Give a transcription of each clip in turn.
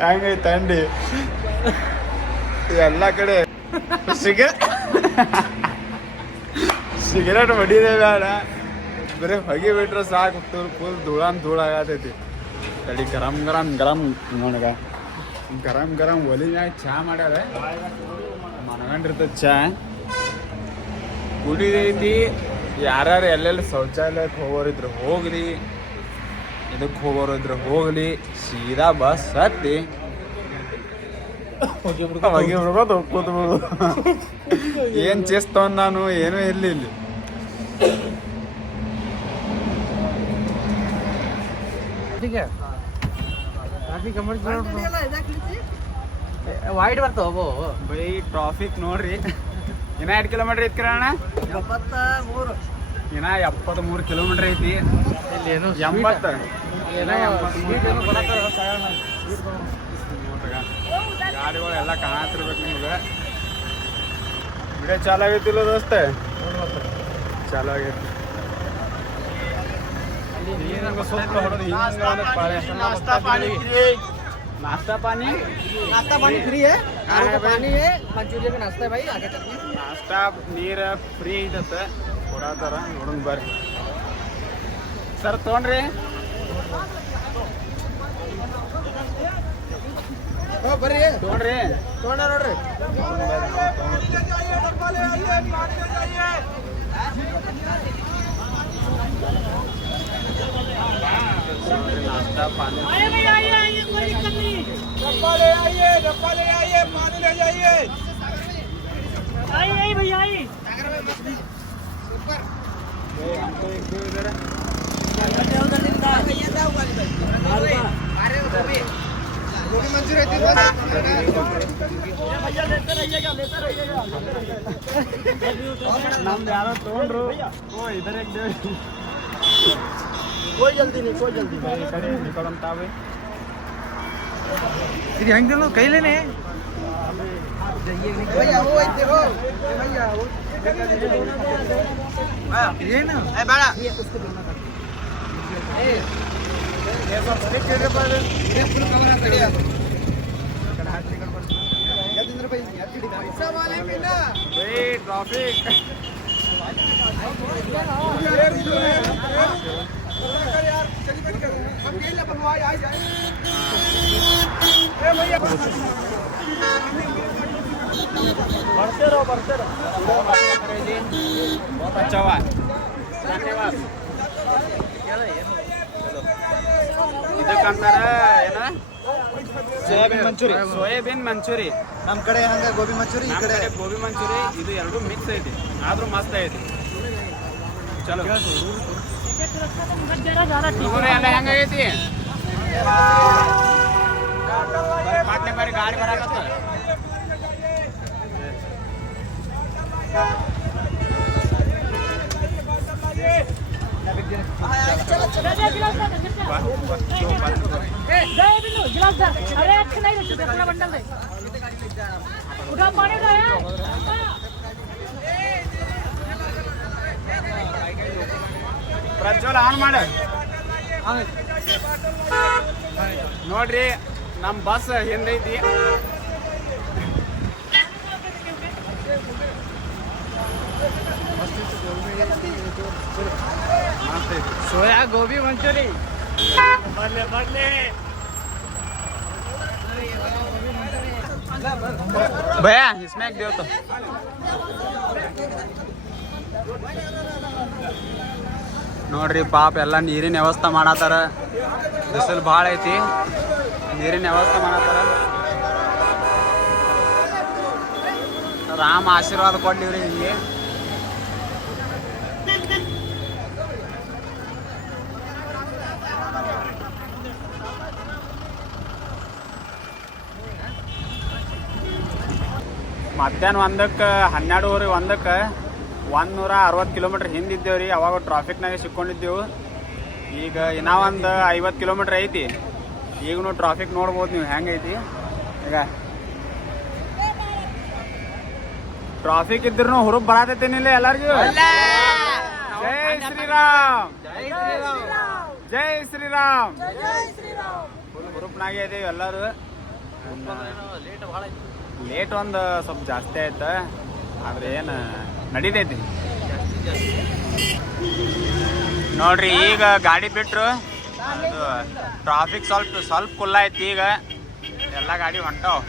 ಹೆಂಗೈತೆ ತಂಡಿ ಎಲ್ಲ ಕಡೆ ಸಿಗರೇಟ್ ಹೊಡಿದೆ ಬೇಡ, ಬರೀ ಹೊಗೆ ಬಿಟ್ರೆ ಸಾಕು, ಫುಲ್ ಧೂಳಾಗತೈತಿ. ತಡಿ ಗರಂ ಗರಂ ಗರಂ ನೋಡಗ ಗರಂ ಗರಂ ಒಲಿನಾಗ ಚಾ ಮಾಡ್ಯಾರ, ಮನಗಂಡಿರ್ತದ ಚಾ ಕುಡಿದೈತಿ. ಯಾರ್ಯಾರು ಎಲ್ಲೆಲ್ಲಿ ಶೌಚಾಲಯಕ್ಕೆ ಹೋಗೋರಿದ್ರು ಹೋಗ್ಲಿ, ಇದಕ್ಕೆ ಹೋಗೋರಿದ್ರು ಹೋಗ್ಲಿ, ಸೀದಾ ಬಸ್ ಹತ್ತಿ ಹೊಗೆ ಬಿಡ್ಕೋತ ಕೂತ್ಬಿಡು. ಏನ್ ಚೇಸ್ತವ್ ನಾನು ಏನೂ ಇಲ್ಲಿ ವೈಡ್ ಬರ್ತಾವ ಬೈ ಟ್ರಾಫಿಕ್ ನೋಡ್ರಿ. ಇನ್ನ 2 ಕಿಲೋಮೀಟರ್ ಐತಿ ಕಿರಣ, 73 ಇನ್ನ 73 ಕಿಲೋಮೀಟರ್ ಐತಿ. 80 ಗಾಡಿಗಳು ಎಲ್ಲ ಕಾಣತಿರ್ಬೇಕು ನಿಮ್ಗೆ. ವಿಡಿಯೋ ಚಾಲು ಆಗೈತಿಲ್ಲ ದೋಸ್ತ? ಚಾಲು ಆಗೈತಿ. नाश्ता पानी फ्री है, पानी है, मंचूरियन का नाश्ता है भाई, आगे चलिए. नाश्ता ನೀರು ಫ್ರೀ ಐತತ್ತೆ, ಕೊಡತ್ತಾರ. ನೋಡೋಣ ಬರ್ರಿ ಸರ್. ತೊಗೊಂಡ್ರಿ ಬರ್ರಿ ತೊಗೊಂಡ್ರಿ ನೋಡ್ರಿ. नाश्ता पानी. कोई दिक्कत नहीं, डब्बा ले आइए, पानी ले जाइए. आइए भैया आइए. हमको एक दो इधर गोभी मंचूरियन ನಮ್ದು ಯಾರೋ ತೊಗೊಂಡ್ರು. इधर एक दे. कोई जल्दी नहीं ಕಡೆ ನಿಕೊಳಂತಾವೆ. ಇದು ಹೆಂಗ್ ಕೈಲೇನೆ ಭಯ್ಯಾ ಓ ಐತೆ ಓ ಭಯ್ಯಾ ಓ ಏನು ಏ ಬೇಡ ಏ ये सब स्टिक के पर ये फुल कवर कर दिया कड़ा हाथ निकल पर यादिंद्र भाई यात्री पैसा वाले भी ना ए ट्रैफिक यार चली बैठ कर हम ये ले बनवाए आ जाए ए भैया बढ़ते रहो बहुत अच्छा हुआ. धन्यवाद. ಇದಕ್ಕಂತಾರ ಏನ ಸೋಯಾಬೀನ್ ಮಂಚೂರಿ. ನಮ್ಮ ಕಡೆ ಹಂಗ ಗೋಬಿ ಮಂಚೂರಿ, ಈ ಕಡೆ ಗೋಬಿ ಮಂಚೂರಿ. ಇದು ಎರಡು ಮಿಕ್ಸ್ ಐತಿ, ಆದ್ರೂ ಮಸ್ತ್ ಐತಿ. ಚಲೋ ಎಲ್ಲ ಹೆಂಗೈತಿ? ಪಾಟ್ನೆ ಬಾರಿ ಗಾಡಿ ಬರಾಕತ್ತ. ಪ್ರಜ್ವಲ್ ಆನ್ ಮಾಡ ನೋಡ್ರಿ, ನಮ್ಮ ಬಸ್ ಹಿಂದೈತಿ. सोया गोभी मंचूरी भैया इसमें एक दो तो. ನೋಡ್ರಿ ಪಾಪ ಎಲ್ಲ ನೀರಿನ ವ್ಯವಸ್ಥೆ ಮಾಡತ್ತಾರ. ಬಿಸಿಲು ಭಾಳ ಐತಿ, ನೀರಿನ ವ್ಯವಸ್ಥೆ ಮಾಡತ್ತಾರ. ರಾಮ ಆಶೀರ್ವಾದ ಕೊಡ್ಲಿವ್ರಿ ಹಿಂಗೆ. ಮಧ್ಯಾಹ್ನ 1ಕ್ಕೆ 12:01 160 ಕಿಲೋಮೀಟ್ರ್ ಹಿಂದಿದ್ದೇವೆ ರೀ. ಅವಾಗ ಟ್ರಾಫಿಕ್ನಾಗೆ ಸಿಕ್ಕೊಂಡಿದ್ದೆವು. ಈಗ ಇನ್ನೂ ಒಂದು 50 ಕಿಲೋಮೀಟ್ರ್ ಐತಿ. ಈಗೂ ಟ್ರಾಫಿಕ್ ನೋಡ್ಬೋದು ನೀವು ಹೆಂಗೈತಿ. ಈಗ ಟ್ರಾಫಿಕ್ ಇದ್ರೂ ಹುರುಪ್ ಬರತೈತೇನಿಲ್ಲ ಎಲ್ಲರಿಗೂ. ಜೈ ಶ್ರೀರಾಮ್ ಜೈ ಶ್ರೀರಾಮ್ ಫುಲ್ ಗ್ರೂಪ್ನಾಗೆ ಇದೀವಿ ಎಲ್ಲರೂ. ಲೇಟ್ ಒಂದು ಸ್ವಲ್ಪ ಜಾಸ್ತಿ ಆಯ್ತು, ಆದ್ರೆ ಏನು ನಡೀತೈತಿ ನೋಡ್ರಿ. ಈಗ ಗಾಡಿ ಬಿಟ್ರು, ಅದು ಟ್ರಾಫಿಕ್ ಸ್ವಲ್ಪ ಕುಲ್ಲ ಐತಿ. ಈಗ ಎಲ್ಲ ಗಾಡಿ ಹೊಂಟಾವ್.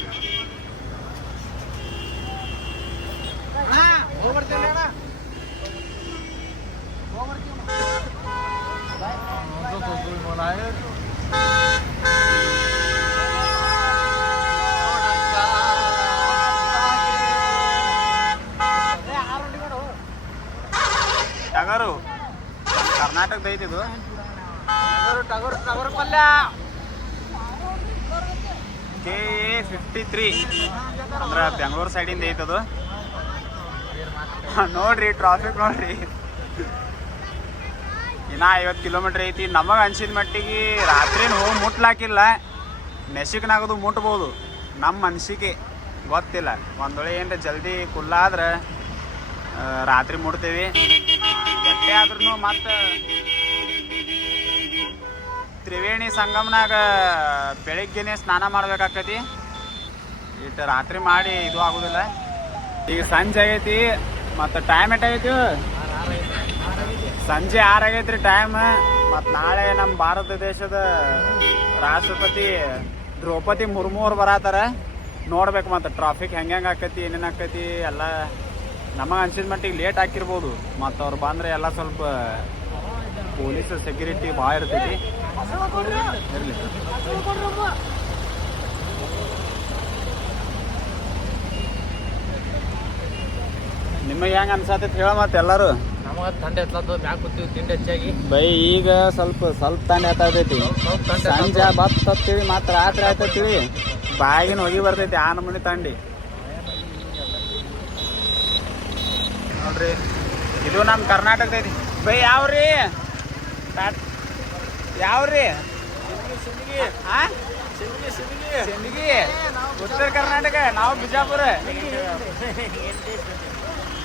ಟಗರು ಕರ್ನಾಟಕದ ಐತಿದು. ಟಗರು ಪಲ್ಯ KA53 ಅಂದ್ರೆ ಬೆಂಗಳೂರು ಸೈಡಿಂದ ಐತದು. ನೋಡ್ರಿ ಟ್ರಾಫಿಕ್ ನೋಡ್ರಿ, ಇನ್ನ 50 ಕಿಲೋಮೀಟರ್ ಐತಿ. ನಮಗೆ ಅನ್ಸಿದ ಮಟ್ಟಿಗೆ ರಾತ್ರಿನ ಹೋಗಿ ಮುಟ್ಲಾಕಿಲ್ಲ, ನೆಸಿಕ್ನಾಗದು ಮುಟ್ಬೋದು. ನಮ್ಮ ಮನ್ಸಿಗೆ ಗೊತ್ತಿಲ್ಲ, ಒಂದು ವೇಳೆ ಏನ್ರ ಜಲ್ದಿ ಕುಲ್ಲಾದ್ರೆ ರಾತ್ರಿ ಮುಟ್ತೀವಿ. ಗಟ್ಟೆ ಆದ್ರೂ ಮತ್ತೆ ತ್ರಿವೇಣಿ ಸಂಗಮನಾಗ ಬೆಳಿಗ್ಗೆನೆ ಸ್ನಾನ ಮಾಡ್ಬೇಕಾಕತಿ. ಇಟ್ಟು ರಾತ್ರಿ ಮಾಡಿ ಇದು ಆಗೋದಿಲ್ಲ. ಈಗ ಸಂಜೆ ಆಗೈತಿ, ಮತ್ತು ಟೈಮ್ ಎಷ್ಟಾಗೈತಿ? ಸಂಜೆ 6 ಆಗೈತ್ರಿ ಟೈಮ್. ಮತ್ತು ನಾಳೆ ನಮ್ಮ ಭಾರತ ದೇಶದ ರಾಷ್ಟ್ರಪತಿ ದ್ರೌಪದಿ ಮುರ್ಮು ಅವ್ರು ಬರತ್ತಾರ. ನೋಡ್ಬೇಕು ಮತ್ತು ಟ್ರಾಫಿಕ್ ಹೆಂಗೆ ಆಕತಿ, ಏನೇನು ಆಕತಿ ಎಲ್ಲ. ನಮಗೆ ಅನ್ಸಿದ ಮಟ್ಟಿಗೆ ಲೇಟ್ ಹಾಕಿರ್ಬೋದು, ಮತ್ತು ಅವ್ರು ಬಂದರೆ ಎಲ್ಲ ಸ್ವಲ್ಪ ಪೊಲೀಸ್ ಸೆಕ್ಯೂರಿಟಿ ಭಾಳ ಇರ್ತೈತಿ. ಇರಲಿ ನಿಮಗೆ ಹೆಂಗೆ ಅನ್ಸತ್ತೈತಿ ಹೇಳ. ಮತ್ತೆ ಎಲ್ಲರೂ ನಮಗೆ ಥಂಡಿ ಹತ್ತಲತ್ತು ಮ್ಯಾಗ ಕೂತೀವಿ, ತಿಂಡಿ ಹೆಚ್ಚಾಗಿ ಬೈ. ಈಗ ಸ್ವಲ್ಪ ಥಂಡಿ ಹತ್ತೈತಿ. ಸಂಜೆ ಬತ್ ಹತ್ತೀವಿ, ಮತ್ತು ರಾತ್ರಿ ಆಯ್ತತ್ತೀವಿ, ಬಾಗಿನ ಹೋಗಿ ಬರ್ತೈತಿ ಆ ನಮೂನಿ ಥಂಡಿ ನೋಡ್ರಿ. ಇದು ನಮ್ಮ ಕರ್ನಾಟಕದೈತಿ ಬೈ. ಯಾವ್ರಿ ಯಾವ್ರಿ? ಸಿಂದಗಿ ಉತ್ತರ ಕರ್ನಾಟಕ. ನಾವು ಬಿಜಾಪುರ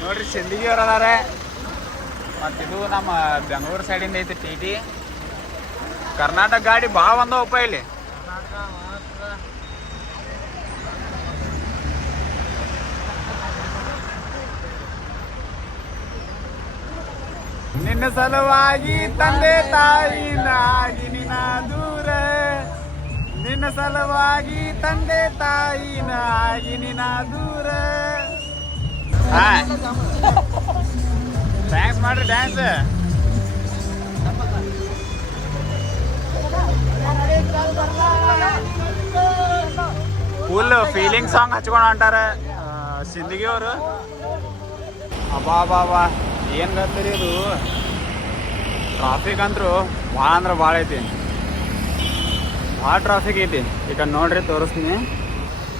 ನೋಡ್ರಿ. ಸಿಂದಗಿ ಅವ್ರು ಅದಾರ. ಮತ್ತಿದು ನಮ್ಮ ಬೆಂಗಳೂರು ಸೈಡಿಂದ ಐತಿ TT. ಕರ್ನಾಟಕ ಗಾಡಿ ಭಾಳ ಬಂದವಪ್ಪ ಇಲ್ಲಿ. ನಿನ್ನ ಸಲುವಾಗಿ ತಂದೆ ತಾಯಿನಾಗಿ ನಿನ್ನ ದೂರ, ನಿನ್ನ ಸಲುವಾಗಿ ತಂದೆ ತಾಯಿನಾಗಿ ನಿನ್ನ ದೂರ. ಡ್ಯಾನ್ಸ್ ಮಾಡ್ರಿ, ಡ್ಯಾನ್ಸ್. ಫುಲ್ ಫೀಲಿಂಗ್ ಸಾಂಗ್ ಹಚ್ಕೊಂಡು ಹೊಂಟಾರ ಸಿಂದಗಿ ಅವರು. ಅಬ್ಬಾ ಏನು ಗೊತ್ತೀರಿ, ಇದು ಟ್ರಾಫಿಕ್ ಅಂತೂ ಭಾಳ ಅಂದ್ರೆ ಭಾಳ ಐತಿ. ಭಾಳ ಟ್ರಾಫಿಕ್ ಐತಿ. ಈಗ ನೋಡ್ರಿ ತೋರಿಸ್ತೀನಿ.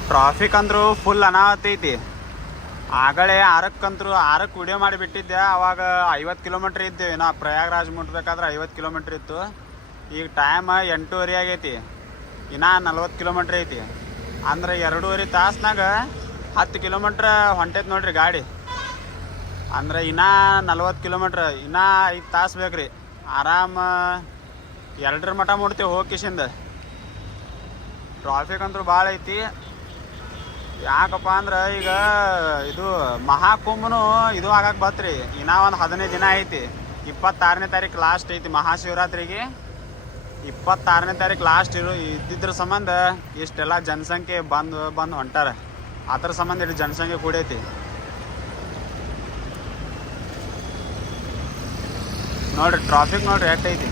ಟ್ರಾಫಿಕ್ ಅಂದ್ರು ಫುಲ್ ಅನಾಹುತ ಐತಿ. ಆಗಲೇ 6ಕ್ಕೆ ವಿಡಿಯೋ ಮಾಡಿ ಬಿಟ್ಟಿದ್ದೆ. ಅವಾಗ 50 ಕಿಲೋಮೀಟ್ರ್ ಇದ್ದೇವೆ. ನಾ ಪ್ರಯಾಗ್ರಾಜ್ ಮುಟ್ಬೇಕಾದ್ರೆ 50 ಕಿಲೋಮೀಟ್ರ್ ಇತ್ತು. ಈಗ ಟೈಮ್ 8:30 ಆಗೈತಿ. ಇನ್ನೂ 40 ಕಿಲೋಮೀಟ್ರ್ ಐತಿ. ಅಂದ್ರೆ 2.5 ತಾಸ್ನಾಗ 10 ಕಿಲೋಮೀಟ್ರ್ ಹೊಂಟೈತಿ ನೋಡ್ರಿ ಗಾಡಿ. ಅಂದ್ರೆ ಇನ್ನೂ 40 ಕಿಲೋಮೀಟ್ರ್, ಇನ್ನೂ 5 ತಾಸು ಬೇಕ್ರಿ. ಆರಾಮ 2 ಮಠ ಮುಟ್ತೀವಿ ಹೋಗಿಸಿಂದ. ಟ್ರಾಫಿಕ್ ಅಂತೂ ಭಾಳ ಐತಿ. ಯಾಕಪ್ಪ ಅಂದ್ರೆ ಈಗ ಇದು ಮಹಾಕುಂಭನು ಇದು ಆಗಕ್ಕೆ ಬತ್ರಿ. ಇನ್ನೂ ಒಂದು 15 ದಿನ ಐತಿ. 26ನೇ ತಾರೀಕು ಲಾಸ್ಟ್ ಐತಿ ಮಹಾಶಿವರಾತ್ರಿಗೆ. 26ನೇ ತಾರೀಕು ಲಾಸ್ಟ್ ಇದ್ದಿದ್ರ ಸಂಬಂಧ ಇಷ್ಟೆಲ್ಲ ಜನಸಂಖ್ಯೆ ಬಂದು ಹೊಂಟಾರ. ಅದ್ರ ಸಂಬಂಧ ಇಟ್ಟು ಜನಸಂಖ್ಯೆ ಕೂಡೈತಿ ನೋಡ್ರಿ. ಟ್ರಾಫಿಕ್ ನೋಡ್ರಿ ಎಷ್ಟೈತಿ.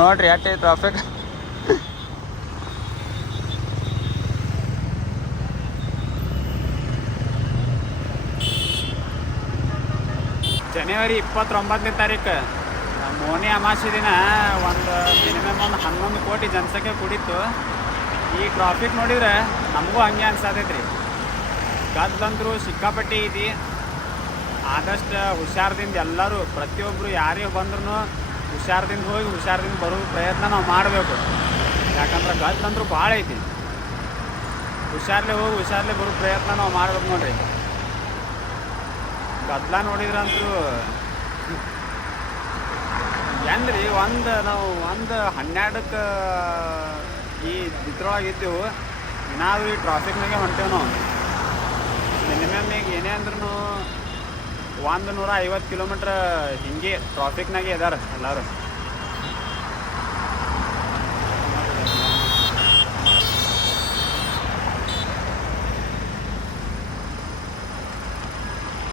ನೋಡ್ರಿ ಎಷ್ಟೈತಿ ಟ್ರಾಫಿಕ್. ಜನವರಿ 29ನೇ ತಾರೀಕು ಮೋನಿ ಅಮಾವಾಸ್ಯೆ ದಿನ ಒಂದು ಮಿನಿಮಮ್ ಒಂದು 11 ಕೋಟಿ ಜನಸಂಖ್ಯೆ ಕೂಡಿತ್ತು. ಈ ಟ್ರಾಫಿಕ್ ನೋಡಿದ್ರೆ ನಮಗೂ ಹಂಗೆ ಅನ್ಸತೈತ್ರಿ. ಗದ್ದಲಂದ್ರು ಸಿಕ್ಕಾಪಟ್ಟಿ ಐತಿ. ಆದಷ್ಟು ಹುಷಾರದಿಂದ ಎಲ್ಲರೂ ಪ್ರತಿಯೊಬ್ಬರು ಯಾರೇ ಬಂದ್ರೂ ಹುಷಾರದಿಂದ ಹೋಗಿ ಹುಷಾರದಿಂದ ಬರೋ ಪ್ರಯತ್ನ ನಾವು ಮಾಡಬೇಕು. ಯಾಕಂದ್ರೆ ಗದ್ದಲಂದ್ರು ಭಾಳ ಐತಿ. ಹುಷಾರ್ಲೆ ಹೋಗಿ ಹುಷಾರ್ಲೆ ಬರೋ ಪ್ರಯತ್ನ ನಾವು ಮಾಡ್ಬೇಕು ನೋಡ್ರಿ. ಗದ್ದಲ ನೋಡಿದ್ರಂತೂ ಏನ್ರಿ ನಾವು 12ಕ್ಕೆ ಈ ಇದ್ರೊಳಗೆ ಇದ್ದೀವಿ. ಏನಾದರೂ ಈ ಟ್ರಾಫಿಕ್ನಾಗೆ ಹೊಂಟೇವೆ ನಾವು. ಮಿನಿಮಮ್ ಈಗ ಏನೇ ಅಂದ್ರೂ 150 ಕಿಲೋಮೀಟ್ರ್ ಹಿಂಗೆ ಟ್ರಾಫಿಕ್ನಾಗೆ ಇದಾರೆ ಎಲ್ಲರೂ.